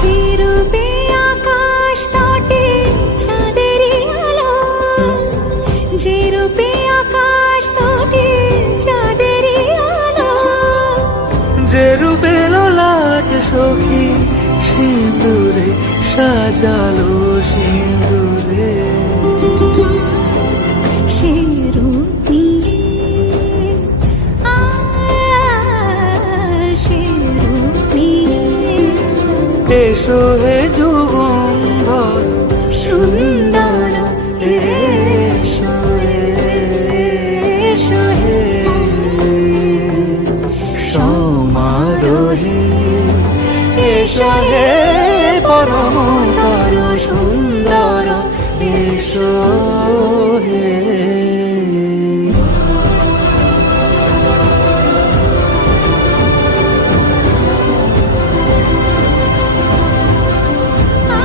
যে রূপে আকাশ তটে চাঁদেরই আলো, যে রূপে আকাশ তটে চাঁদেরই আলো, যে রূপে ললাট সখী সিঁদুরে সাজালো সিঁদুরে, সে রূপ নিয়ে সে রূপ নিয়ে এসো হে যুগন্ধর সুন্দর এসো এসো হে সমারোহে এসো হে পরম